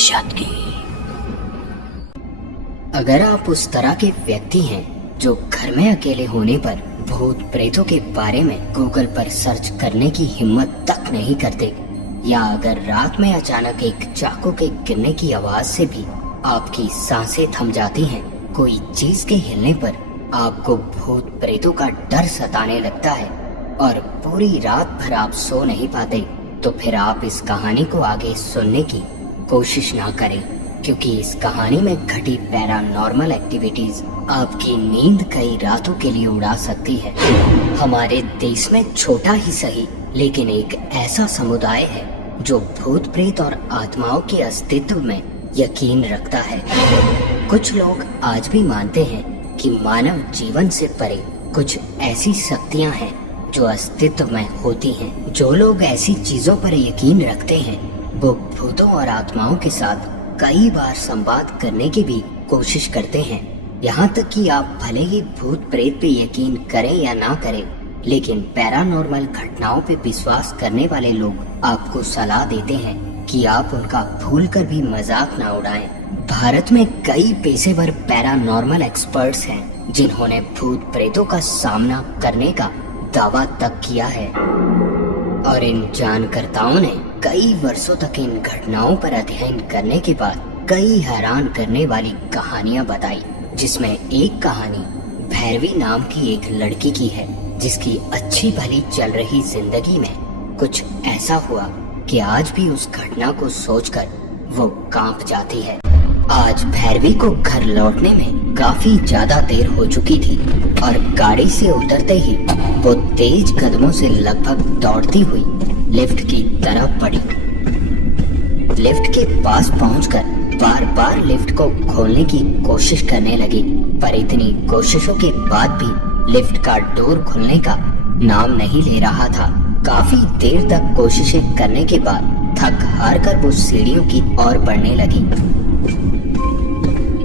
दहशत की। अगर आप उस तरह के व्यक्ति हैं जो घर में अकेले होने पर भूत प्रेतों के बारे में गूगल पर सर्च करने की हिम्मत तक नहीं करते, या अगर रात में अचानक एक चाकू के गिरने की आवाज से भी आपकी सांसें थम जाती हैं, कोई चीज के हिलने पर आपको भूत प्रेतों का डर सताने लगता है और पूरी रात भर आप सो नहीं पाते, तो फिर आप इस कहानी को आगे सुनने की कोशिश ना करें, क्योंकि इस कहानी में घटी पैरानॉर्मल एक्टिविटीज आपकी नींद कई रातों के लिए उड़ा सकती है। हमारे देश में छोटा ही सही लेकिन एक ऐसा समुदाय है जो भूत प्रेत और आत्माओं के अस्तित्व में यकीन रखता है। कुछ लोग आज भी मानते हैं कि मानव जीवन से परे कुछ ऐसी शक्तियां हैं जो अस्तित्व में होती हैं। जो लोग ऐसी चीजों पर यकीन रखते हैं वो भूतों और आत्माओं के साथ कई बार संवाद करने की भी कोशिश करते हैं। यहाँ तक कि आप भले ही भूत प्रेत पे यकीन करें या ना करें, लेकिन पैरानॉर्मल घटनाओं पे विश्वास करने वाले लोग आपको सलाह देते हैं कि आप उनका भूलकर भी मजाक ना उड़ाएं। भारत में कई पेशेवर पैरानॉर्मल एक्सपर्ट्स हैं जिन्होंने भूत प्रेतों का सामना करने का दावा तक किया है, और इन जानकर्ताओं ने कई वर्षों तक इन घटनाओं पर अध्ययन करने के बाद कई हैरान करने वाली कहानियां बताई, जिसमें एक कहानी भैरवी नाम की एक लड़की की है जिसकी अच्छी भली चल रही जिंदगी में कुछ ऐसा हुआ कि आज भी उस घटना को सोचकर वो कांप जाती है। आज भैरवी को घर लौटने में काफी ज्यादा देर हो चुकी थी और गाड़ी से उतरते ही वो तेज कदमों से लगभग दौड़ती हुई लिफ्ट की तरफ बढ़ी। लिफ्ट के पास पहुंचकर बार बार लिफ्ट को खोलने की कोशिश करने लगी, पर इतनी कोशिशों के बाद भी लिफ्ट का डोर खुलने का नाम नहीं ले रहा था। काफी देर तक कोशिशें करने के बाद थक हार कर वो सीढ़ियों की ओर बढ़ने लगी,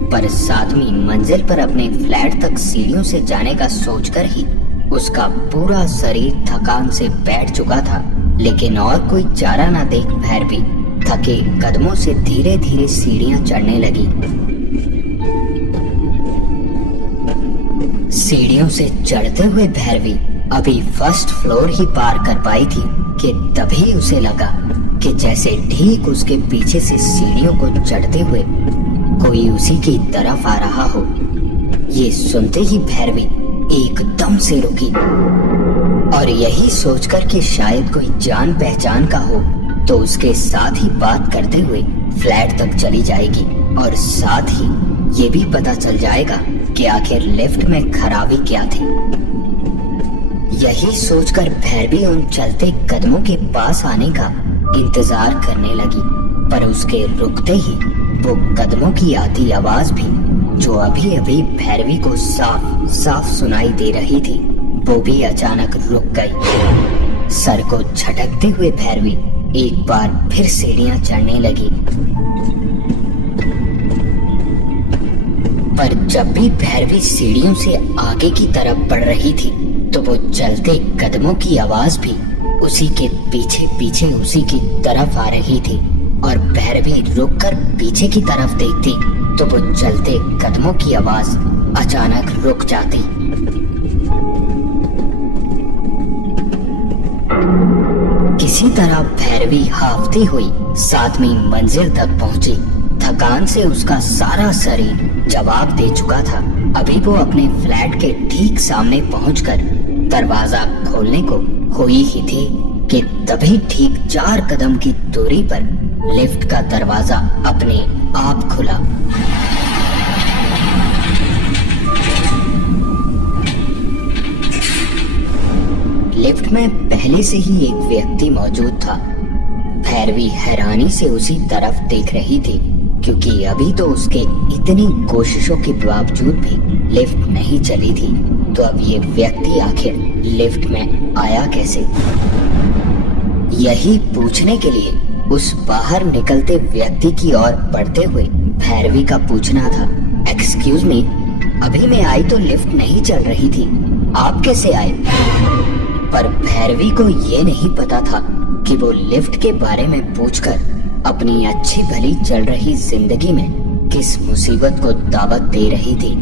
पर 7वीं मंजिल पर अपने फ्लैट तक सीढ़ियों से जाने का सोचकर ही उसका पूरा शरीर थकान से बैठ चुका था। लेकिन और कोई चारा ना देख भैरवी थके कदमों से धीरे धीरे सीढ़ियां चढ़ने लगी। सीढ़ियों से चढ़ते हुए भैरवी अभी फर्स्ट फ्लोर ही पार कर पाई थी कि तभी उसे लगा कि जैसे ठीक उसके पीछे से सीढ़ियों को चढ़ते हुए कोई उसी की तरफ आ रहा हो। ये सुनते ही भैरवी एकदम से रुकी और यही सोचकर कि शायद कोई जान पहचान का हो तो उसके साथ ही बात करते हुए फ्लैट तक चली जाएगी, और साथ ही ये भी पता चल जाएगा कि आखिर लिफ्ट में खराबी क्या थी। यही सोचकर भैरवी उन चलते कदमों के पास आने का इंतजार करने लगी, पर उसके रुकते ही वो कदमों की आती आवाज भी, जो अभी अभी भैरवी को साफ साफ सुनाई दे रही थी, वो भी अचानक रुक गई। सर को झटकते हुए भैरवी एक बार फिर सीढ़ियां चढ़ने लगी, पर जब भी भैरवी सीढ़ियों से आगे की तरफ बढ़ रही थी तो वो चलते कदमों की आवाज भी उसी के पीछे पीछे उसी की तरफ आ रही थी, और भैरवी रुककर पीछे की तरफ देखती तो वो चलते कदमों की आवाज अचानक रुक जाती। किसी तरह भैरवी हाफती हुई 7वीं मंजिल तक पहुंची। थकान से उसका सारा शरीर जवाब दे चुका था। अभी वो अपने फ्लैट के ठीक सामने पहुंचकर दरवाजा खोलने को हुई ही थी कि तभी ठीक 4 कदम की दूरी पर लिफ्ट का दरवाजा अपने आप खुला। लिफ्ट में पहले से ही एक व्यक्ति मौजूद था। भैरवी हैरानी से उसी तरफ देख रही थी, क्योंकि अभी तो उसके इतनी कोशिशों के बावजूद भी लिफ्ट नहीं चली थी, तो अब ये व्यक्ति आखिर लिफ्ट में आया कैसे? यही पूछने के लिए उस बाहर निकलते व्यक्ति की ओर बढ़ते हुए भैरवी का पूछना था, एक्सक्यूज मी, अभी मैं आई तो लिफ्ट नहीं चल रही थी, आप कैसे आए? पर भैरवी को ये नहीं पता था कि वो लिफ्ट के बारे में पूछकर अपनी अच्छी भली चल रही जिंदगी में किस मुसीबत को दावत दे रही थी।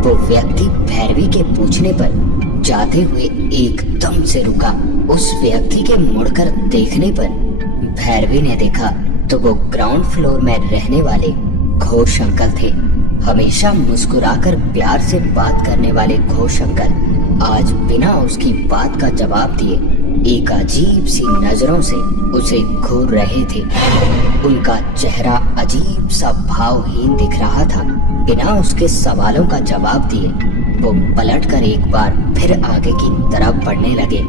वो व्यक्ति भैरवी के पूछने पर जाते हुए एकदम से रुका। उस व्यक्ति के मुड़कर देखने पर भैरवी ने देखा तो वो ग्राउंड फ्लोर में रहने वाले घोष अंकल थे। हमेशा मुस्कुराकर प्यार से बात करने वाले घोष अंकल आज बिना उसकी बात का जवाब दिए एक अजीब सी नजरों से उसे घूर रहे थे। उनका चेहरा अजीब सा भावहीन दिख रहा था। बिना उसके सवालों का जवाब दिए वो पलटकर एक बार फिर आगे की तरफ बढ़ने लगे।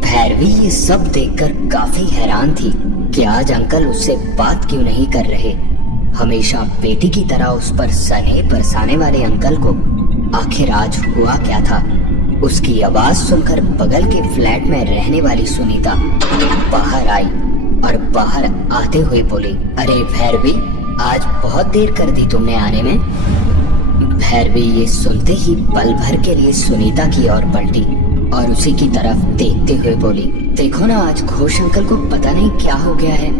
भैरवी ये सब देखकर काफी हैरान थी कि आज अंकल उससे बात क्यों नहीं कर रहे। हमेशा बेटी की तरह उस पर स्नेह बरसाने वाले अंकल को आखिर आज हुआ क्या था। उसकी आवाज सुनकर बगल के फ्लैट में रहने वाली सुनीता बाहर आई और बाहर आते हुए बोली, अरे भैरवी, आज बहुत देर कर दी तुमने आने में। भैरवी ये सुनते ही पल भर के लिए सुनीता की ओर पलटी और उसी की तरफ देखते हुए बोली, देखो ना, आज घोष अंकल को पता नहीं क्या हो गया है,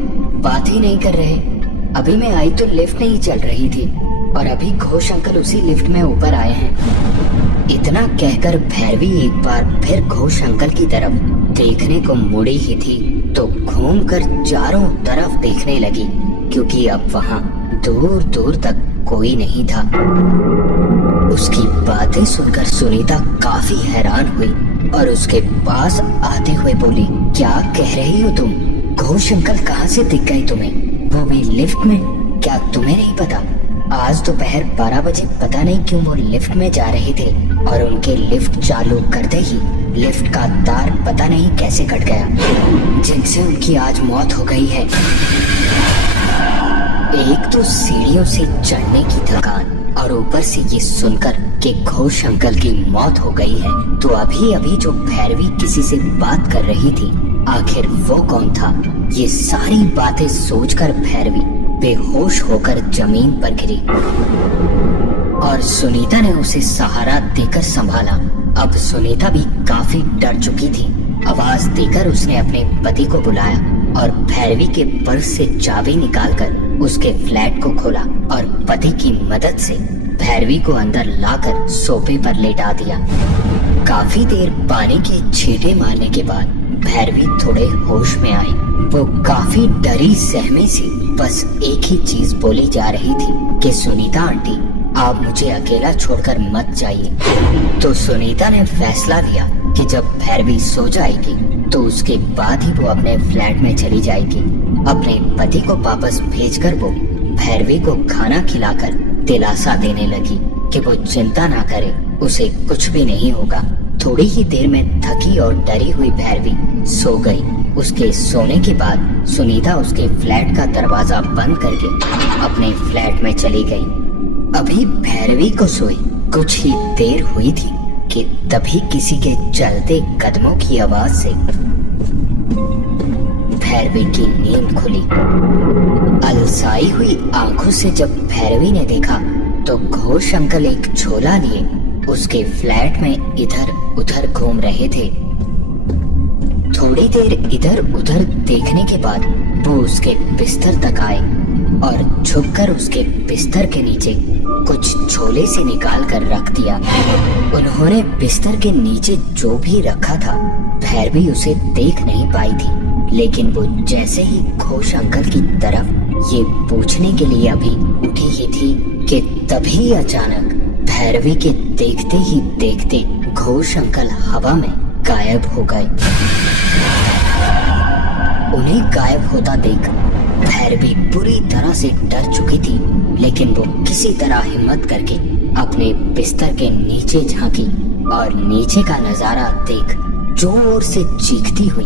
बात ही नहीं कर रहे। अभी मैं आई तो लिफ्ट नहीं चल रही थी और अभी घोष अंकल उसी लिफ्ट में ऊपर आए हैं। इतना कहकर भैरवी एक बार फिर घोष अंकल की तरफ देखने को मुड़ी ही थी तो घूमकर चारों तरफ देखने लगी, क्योंकि अब वहाँ दूर दूर तक कोई नहीं था। उसकी बातें सुनकर सुनीता काफी हैरान हुई और उसके पास आते हुए बोली, क्या कह रही हो तुम? घोष अंकल कहाँ से दिख गए तुम्हें? वो भी लिफ्ट में? क्या तुम्हें नहीं पता आज दोपहर 12 बजे पता नहीं क्यों वो लिफ्ट में जा रहे थे और उनके लिफ्ट चालू करते ही लिफ्ट का तार पता नहीं कैसे कट गया, जिनसे उनकी आज मौत हो गई है। एक तो सीढ़ियों से चढ़ने की थकान और ऊपर से ये सुनकर कि घोष अंकल की मौत हो गई है, तो अभी अभी जो भैरवी किसी से बात कर रही थी आखिर वो कौन था? ये सारी बातें सोचकर भैरवी बेहोश होकर जमीन पर गिरी और सुनीता ने उसे सहारा देकर संभाला। अब सुनीता भी काफी डर चुकी थी। आवाज देकर उसने अपने पति को बुलाया और भैरवी के पर्स से चाबी निकालकर उसके फ्लैट को खोला और पति की मदद से भैरवी को अंदर लाकर सोफे पर लेटा दिया। काफी देर पानी के छींटे मारने के बाद भैरवी थोड़े होश में आई। वो काफी डरी सहमी सी बस एक ही चीज बोली जा रही थी कि सुनीता आंटी, आप मुझे अकेला छोड़कर मत जाइए। तो सुनीता ने फैसला लिया कि जब भैरवी सो जाएगी तो उसके बाद ही वो अपने फ्लैट में चली जाएगी। अपने पति को वापस भेजकर वो भैरवी को खाना खिलाकर दिलासा देने लगी कि वो चिंता ना करे, उसे कुछ भी नहीं होगा। थोड़ी ही देर में थकी और डरी हुई भैरवी सो गई। उसके सोने के बाद सुनीता उसके फ्लैट का दरवाजा बंद करके अपने फ्लैट में चली गई। अभी भैरवी को सोई कुछ ही देर हुई थी कि तभी किसी के चलते कदमों की आवाज से भैरवी की नींद खुली। अलसाई हुई आंखों से जब भैरवी ने देखा तो घोष अंकल एक झोला लिए उसके फ्लैट में इधर उधर घूम रहे थे। थोड़ी देर इधर उधर देखने के बाद वो उसके बिस्तर तक आए और झुककर उसके बिस्तर के नीचे कुछ झोले से निकाल कर रख दिया। उन्होंने बिस्तर के नीचे जो भी रखा था भैरवी उसे देख नहीं पाई थी, लेकिन वो जैसे ही घोष अंकल की तरफ ये पूछने के लिए अभी उठी ही थी कि तभी अचानक भैरवी के देखते ही देखते घोष अंकल हवा में गायब हो गए। उन्हें गायब होता देख भैरवी पूरी तरह से डर चुकी थी, लेकिन वो किसी तरह हिम्मत करके अपने बिस्तर के नीचे झांकी और नीचे का नजारा देख जोर से चीखती हुई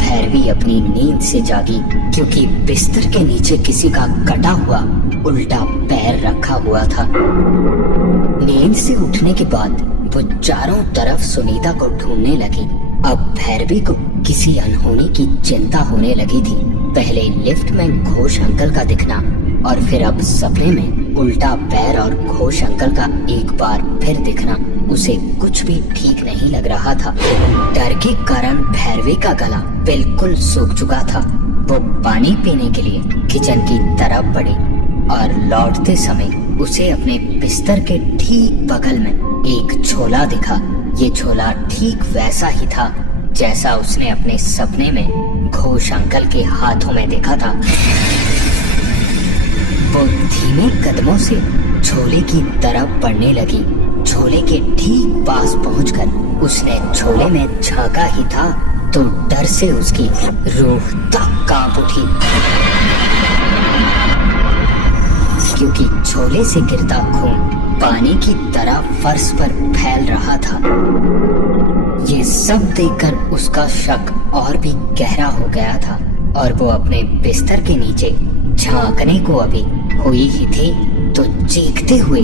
भैरवी अपनी नींद से जागी, क्योंकि बिस्तर के नीचे किसी का कटा हुआ उल्टा पैर रखा हुआ था। नींद से उठने के बाद वो चारों तरफ सुनीता को ढूंढने लगी। अब भैरवी को किसी अनहोनी की चिंता होने लगी थी। पहले लिफ्ट में घोष अंकल का दिखना और फिर अब सपने में उल्टा पैर और घोष अंकल का एक बार फिर दिखना। उसे कुछ भी ठीक नहीं लग रहा था। डर के कारण भैरवी का गला बिल्कुल सूख चुका था। वो पानी पीने के लिए किचन की तरफ बढ़ी और लौटते समय उसे अपने बिस्तर के ठीक बगल में एक झोला दिखा। ये झोला ठीक वैसा ही था जैसा उसने अपने सपने में घोष अंकल के हाथों में देखा था। वो धीमे कदमों से झोले की तरफ बढ़ने लगी। झोले के ठीक पास पहुंचकर उसने झोले में झांका ही था तो डर से उसकी रूह तक कांप उठी, क्योंकि झोले से गिरता खून पानी की तरह फर्श पर फैल रहा था। ये सब देखकर उसका शक और भी गहरा हो गया था और वो अपने बिस्तर के नीचे झांकने को अभी हुई ही थी तो चीखते हुए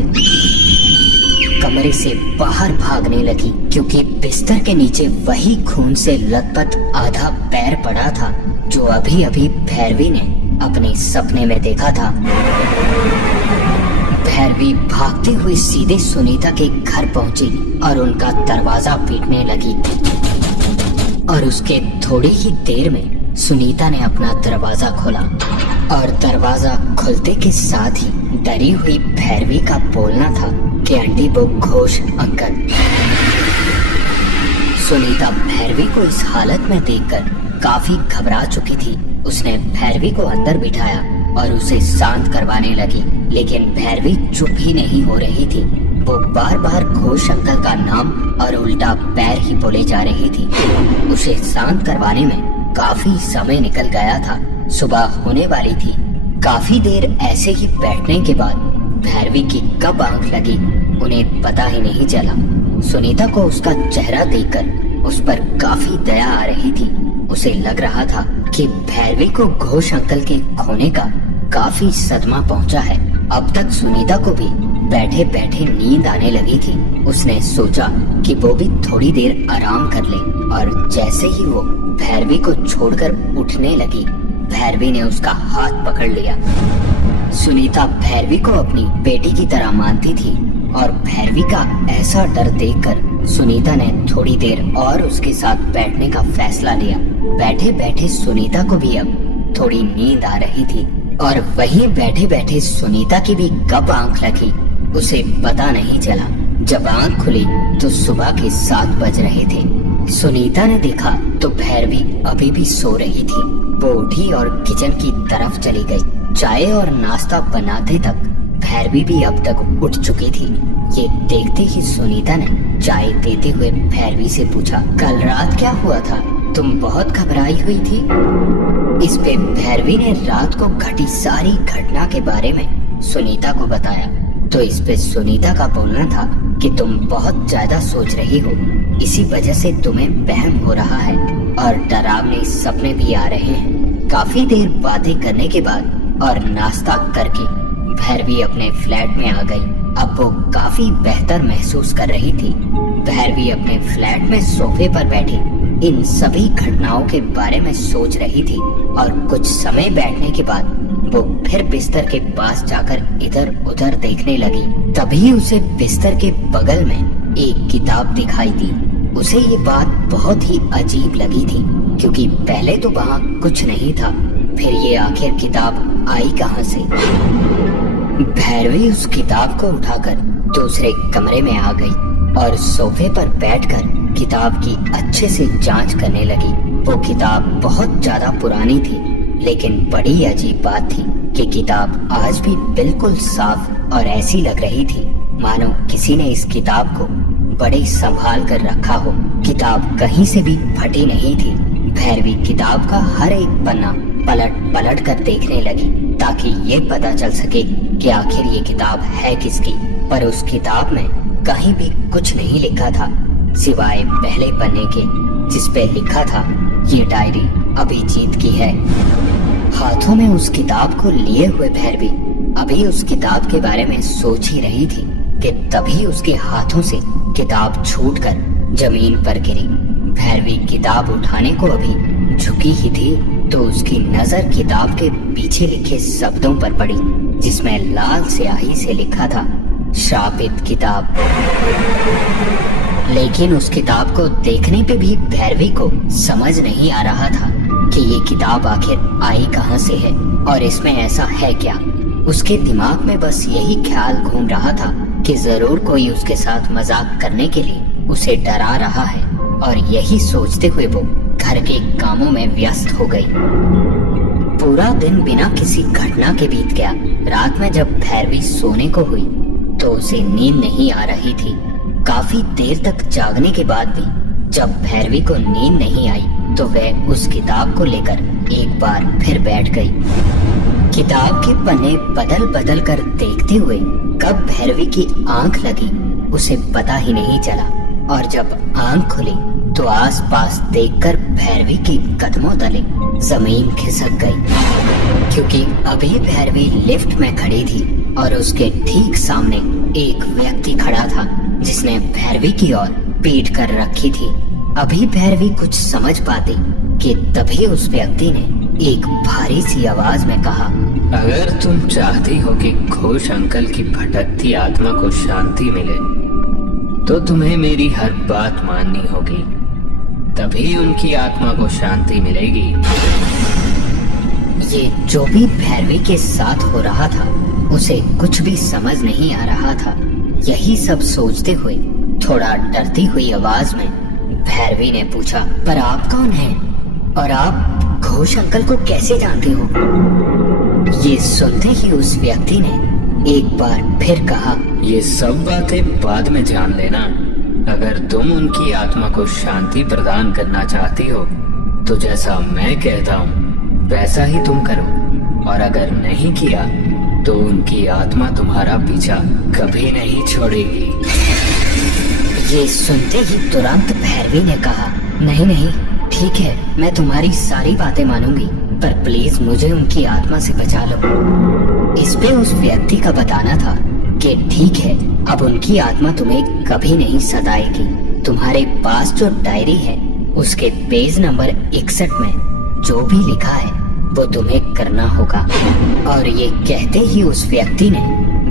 कमरे से बाहर भागने लगी, क्योंकि बिस्तर के नीचे वही खून से लथपथ आधा पैर पड़ा था जो अभी अभी भैरवी ने अपने सपने में देखा था। भैरवी भागते हुए सीधे सुनीता के घर पहुंची और उनका दरवाजा पीटने लगी और उसके थोड़ी ही देर में सुनीता ने अपना दरवाजा खोला और दरवाजा खुलते के साथ ही डरी हुई भैरवी का बोलना था कि आंटी वो घोष अंकल। सुनीता भैरवी को इस हालत में देखकर काफी घबरा चुकी थी। उसने भैरवी को अंदर बिठाया और उसे शांत करवाने लगी, लेकिन भैरवी चुप ही नहीं हो रही थी। वो बार बार घोष अंकल का नाम और उल्टा पैर ही बोले जा रही थी। उसे शांत करवाने में काफी समय निकल गया था। सुबह होने वाली थी। काफी देर ऐसे ही बैठने के बाद भैरवी की कब आंख लगी उन्हें पता ही नहीं चला। सुनीता को उसका चेहरा देखकर उस पर काफी दया आ रही थी। उसे लग रहा था कि भैरवी को घोष अंकल के खोने का काफी सदमा पहुंचा है। अब तक सुनीता को भी बैठे बैठे नींद आने लगी थी। उसने सोचा कि वो भी थोड़ी देर आराम कर ले और जैसे ही वो भैरवी को छोड़कर उठने लगी, भैरवी ने उसका हाथ पकड़ लिया। सुनीता भैरवी को अपनी बेटी की तरह मानती थी और भैरवी का ऐसा डर देखकर सुनीता ने थोड़ी देर और उसके साथ बैठने का फैसला लिया। बैठे बैठे सुनीता को भी अब थोड़ी नींद आ रही थी और वहीं बैठे बैठे सुनीता की भी कब आंख लगी उसे पता नहीं चला। जब आंख खुली तो सुबह के 7 बज रहे थे। सुनीता ने देखा तो भैरवी अभी भी सो रही थी। वो उठी और किचन की तरफ चली गई। चाय और नाश्ता बनाते तक भैरवी भी अब तक उठ चुकी थी। ये देखते ही सुनीता ने चाय देते हुए भैरवी से पूछा, कल रात क्या हुआ था? तुम बहुत घबराई हुई थी। इस पे भैरवी ने रात को घटी सारी घटना के बारे में सुनीता को बताया। तो इस पे सुनीता का बोलना था कि तुम बहुत ज्यादा सोच रही हो, इसी वजह से तुम्हें वहम हो रहा है और डरावने सपने भी आ रहे हैं। काफी देर बातें करने के बाद और नाश्ता करके भैरवी अपने फ्लैट में आ गई। अब वो काफी बेहतर महसूस कर रही थी। भैरवी अपने फ्लैट में सोफे पर बैठी इन सभी घटनाओं के बारे में सोच रही थी और कुछ समय बैठने के बाद वो फिर बिस्तर के पास जाकर इधर उधर देखने लगी। तभी उसे बिस्तर के बगल में एक किताब दिखाई दी। उसे ये बात बहुत ही अजीब लगी थी, क्योंकि पहले तो वहाँ कुछ नहीं था, फिर ये आखिर किताब आई कहाँ से? भैरवी उस किताब को उठाकर दूसरे कमरे में आ गई और सोफे पर बैठकर किताब की अच्छे से जांच करने लगी। वो किताब बहुत ज्यादा पुरानी थी, लेकिन बड़ी अजीब बात थी कि किताब आज भी बिल्कुल साफ और ऐसी लग रही थी मानो किसी ने इस किताब को बड़े संभाल कर रखा हो। किताब कहीं से भी फटी नहीं थी। भैरवी किताब का हर एक पन्ना पलट पलट कर देखने लगी ताकि ये पता चल सके कि आखिर ये किताब है किसकी। पर उस किताब में कहीं भी कुछ नहीं लिखा था सिवाय पहले पन्ने के, जिसपे लिखा था, ये डायरी अभिजीत की है। हाथों में उस किताब को लिए हुए भैरवी अभी उस किताब के बारे में सोच ही रही थी कि तभी उसके हाथों से किताब छूटकर जमीन पर गिरी। भैरवी किताब उठाने को अभी झुकी ही थी तो उसकी नजर किताब के पीछे लिखे शब्दों पर पड़ी, जिसमें लाल स्याही से लिखा था, श्रापित किताब। लेकिन उस किताब को देखने पे भी भैरवी को समझ नहीं आ रहा था कि ये किताब आखिर आई कहां से है और इसमें ऐसा है क्या। उसके दिमाग में बस यही ख्याल घूम रहा था कि जरूर कोई उसके साथ मजाक करने के लिए उसे डरा रहा है, और यही सोचते हुए वो घर के कामों में व्यस्त हो गई। पूरा दिन बिना किसी घटना के बीत गया। रात में जब भैरवी सोने को हुई तो उसे नींद नहीं आ रही थी। काफी देर तक जागने के बाद भी जब भैरवी को नींद नहीं आई तो वह उस किताब को लेकर एक बार फिर बैठ गई। किताब के पन्ने बदल बदल कर देखते हुए कब भैरवी की आंख लगी उसे पता ही नहीं चला, और जब आंख खुली तो आसपास देखकर भैरवी के कदमों तले जमीन खिसक गई, क्योंकि अभी भैरवी लिफ्ट में खड़ी थी और उसके ठीक सामने एक व्यक्ति खड़ा था जिसने भैरवी की ओर पीठ कर रखी थी। अभी भैरवी कुछ समझ पाती कि तभी उस व्यक्ति ने एक भारी सी आवाज में कहा, अगर तुम चाहती हो कि घोष अंकल की भटकती आत्मा को शांति मिले तो तुम्हें मेरी हर बात माननी होगी, तभी उनकी आत्मा को शांति मिलेगी। ये जो भी भैरवी के साथ हो रहा था उसे कुछ भी समझ नहीं आ रहा था। यही सब सोचते हुए थोड़ा डरती हुई आवाज में भैरवी ने पूछा, पर आप कौन हैं और आप घोष अंकल को कैसे जानते हो? ये सुनते ही उस व्यक्ति ने एक बार फिर कहा, ये सब बातें बाद में जान लेना। अगर तुम उनकी आत्मा को शांति प्रदान करना चाहती हो तो जैसा मैं कहता हूँ वैसा ही तुम करो, और अगर नहीं किया तो उनकी आत्मा तुम्हारा पीछा कभी नहीं छोड़ेगी। ये सुनते ही तुरंत भैरवी ने कहा, नहीं नहीं ठीक है, मैं तुम्हारी सारी बातें मानूंगी, पर प्लीज मुझे उनकी आत्मा से बचा लो। इस पे उस व्यक्ति का बताना था कि ठीक है, अब उनकी आत्मा तुम्हें कभी नहीं सताएगी। तुम्हारे पास जो डायरी है उसके पेज नंबर 61 में जो भी लिखा है वो तुम्हें करना होगा। और ये कहते ही उस व्यक्ति ने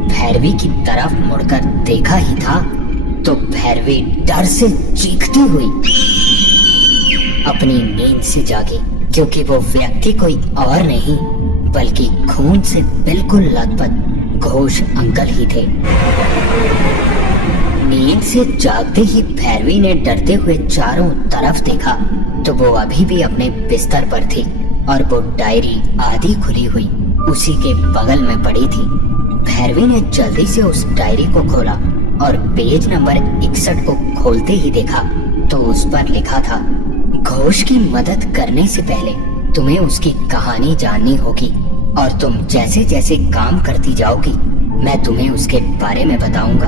भैरवी की तरफ मुड़कर देखा ही था तो भैरवी डर से चीखती हुई अपनी नींद से जागी, क्योंकि वो व्यक्ति कोई और नहीं बल्कि खून से बिल्कुल लथपथ घोष अंकल ही थे। नींद से जागते ही भैरवी ने डरते हुए चारों तरफ देखा तो वो अभी भी अपने बिस्तर पर थी और वो डायरी आधी खुली हुई उसी के बगल में पड़ी थी। भैरवी ने जल्दी से उस डायरी को खोला और पेज नंबर 61 को खोलते ही देखा तो उस पर लिखा था, घोष की मदद करने से पहले तुम्हें उसकी कहानी जाननी होगी, और तुम जैसे जैसे काम करती जाओगी मैं तुम्हें उसके बारे में बताऊंगा।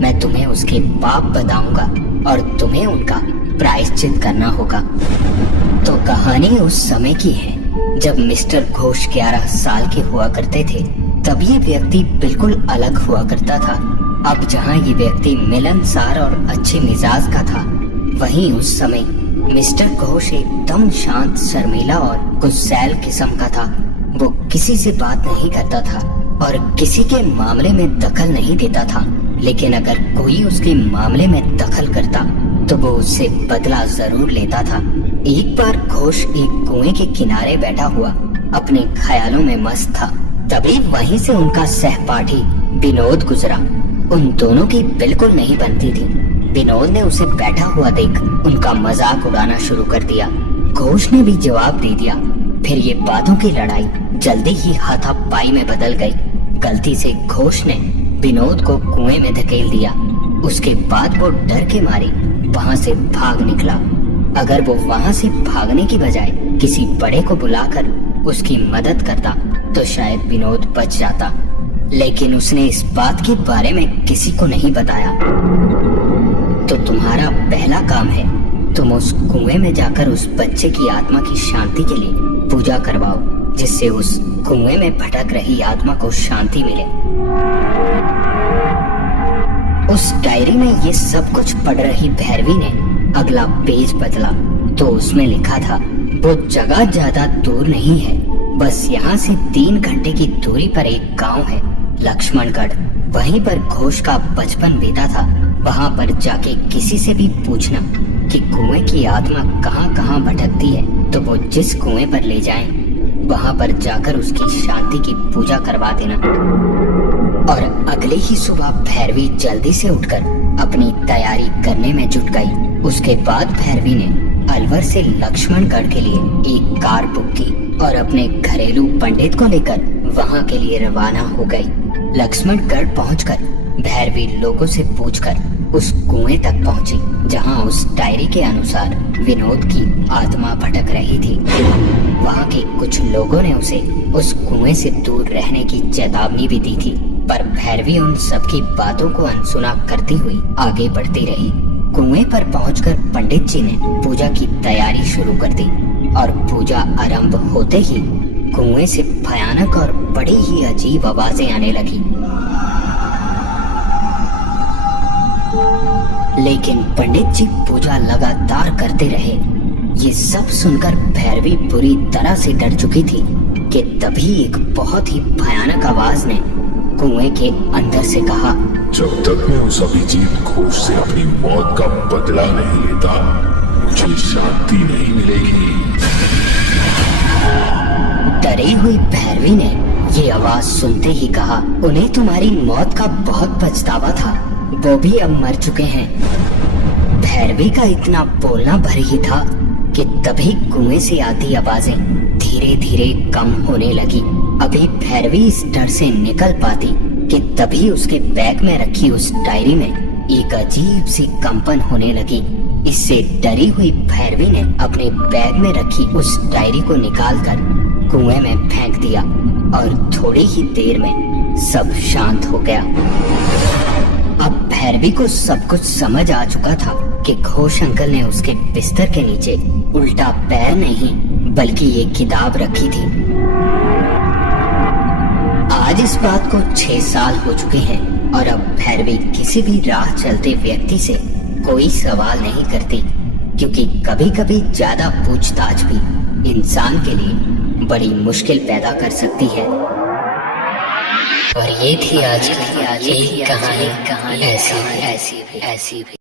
मैं तुम्हें उसके पाप बताऊंगा और तुम्हें उनका प्रायश्चित करना होगा। तो कहानी उस समय की है जब मिस्टर घोष 11 साल के हुआ करते थे। तब ये व्यक्ति बिल्कुल अलग हुआ करता था। अब जहाँ ये व्यक्ति मिलनसार और अच्छे मिजाज का था, वहीं उस समय मिस्टर घोष एकदम शांत, शर्मीला और गुस्सैल किस्म का था। वो किसी से बात नहीं करता था और किसी के मामले में दखल नहीं देता था, लेकिन अगर कोई उसके मामले में दखल करता तो वो उससे बदला जरूर लेता था। एक बार घोष एक कुएं के किनारे बैठा हुआ अपने ख्यालों में मस्त था। तभी वहीं से उनका सहपाठी विनोद गुजरा। उन दोनों की बिल्कुल नहीं बनती थी। विनोद ने उसे बैठा हुआ देख उनका मजाक उड़ाना शुरू कर दिया। घोष ने भी जवाब दे दिया। फिर ये बातों की लड़ाई जल्दी ही हाथापाई में बदल गई। गलती से घोष ने विनोद को कुएं में धकेल दिया। उसके बाद वो डर के मारे वहाँ से भाग निकला। अगर वो वहाँ से भागने की बजाय किसी बड़े को बुलाकर उसकी मदद करता तो शायद विनोद बच जाता, लेकिन उसने इस बात के बारे में किसी को नहीं बताया। तो तुम्हारा पहला काम है, तुम उस कुएं में जाकर उस बच्चे की आत्मा की शांति के लिए पूजा करवाओ, जिससे उस कुएं में भटक रही आत्मा को शांति मिले। उस डायरी में ये सब कुछ पढ़ रही भैरवी ने अगला पेज बदला तो उसमें लिखा था, वो जगह ज्यादा दूर नहीं है, बस यहाँ से 3 घंटे की दूरी पर एक गांव है, लक्ष्मणगढ़। वहीं पर घोष का बचपन बीता था। वहाँ पर जाके किसी से भी पूछना कि कुएं की आत्मा कहाँ कहाँ भटकती है, तो वो जिस कुएं पर ले जाएं, वहाँ पर जाकर उसकी शांति की पूजा करवा देना। और अगले ही सुबह भैरवी जल्दी से उठकर अपनी तैयारी करने में जुट गई। उसके बाद भैरवी ने अलवर से लक्ष्मणगढ़ के लिए एक कार बुक की और अपने घरेलू पंडित को लेकर वहाँ के लिए रवाना हो गई। लक्ष्मणगढ़ पहुंचकर भैरवी लोगों से पूछकर उस कुएं तक पहुंची, जहां उस डायरी के अनुसार विनोद की आत्मा भटक रही थी। वहां के कुछ लोगों ने उसे उस कुएं से दूर रहने की चेतावनी भी दी थी, पर भैरवी उन सबकी बातों को अनसुना करती हुई आगे बढ़ती रही। कुएं पर पहुंचकर पंडित जी ने पूजा की तैयारी शुरू कर दी और पूजा आरंभ होते ही कुएं से भयानक और बड़ी ही अजीब आवाजें आने लगी। लेकिन पंडित जी पूजा लगातार करते रहे। ये सब सुनकर भैरवी बुरी तरह से डर चुकी थी कि तभी एक बहुत ही भयानक आवाज ने कुएं के अंदर से कहा, जब तक मैं उस अभिजीत घोष से अपनी मौत का बदला नहीं लेता, मुझे शांति नहीं मिलेगी। डरी हुई भैरवी ने ये आवाज सुनते ही कहा, उन्हें तुम्हारी मौत का बहुत पछतावा था, वो भी अब मर चुके हैं। भैरवी का इतना बोलना भर ही था कि तभी कुएं से आती आवाजें धीरे धीरे कम होने लगी। अभी भैरवी इस डर से निकल पाती कि तभी उसके बैग में रखी उस डायरी में एक अजीब सी कंपन होने लगी। इससे डरी हुई भैरवी ने अपने बैग में रखी उस डायरी को निकालकर कुएं में फेंक दिया और थोड़ी ही देर में सब शांत हो गया। अब भैरवी को सब कुछ समझ आ चुका था कि घोष अंकल ने उसके बिस्तर के नीचे उल्टा पैर नहीं बल्कि एक किताब रखी थी। आज इस बात को 6 साल हो चुके हैं और अब भैरवी किसी भी राह चलते व्यक्ति से कोई सवाल नहीं करती, क्योंकि कभी कभी ज्यादा पूछताछ भी इंसान के लिए बड़ी मुश्किल पैदा कर सकती है। और ये थी आज की कहानी ऐसी भी।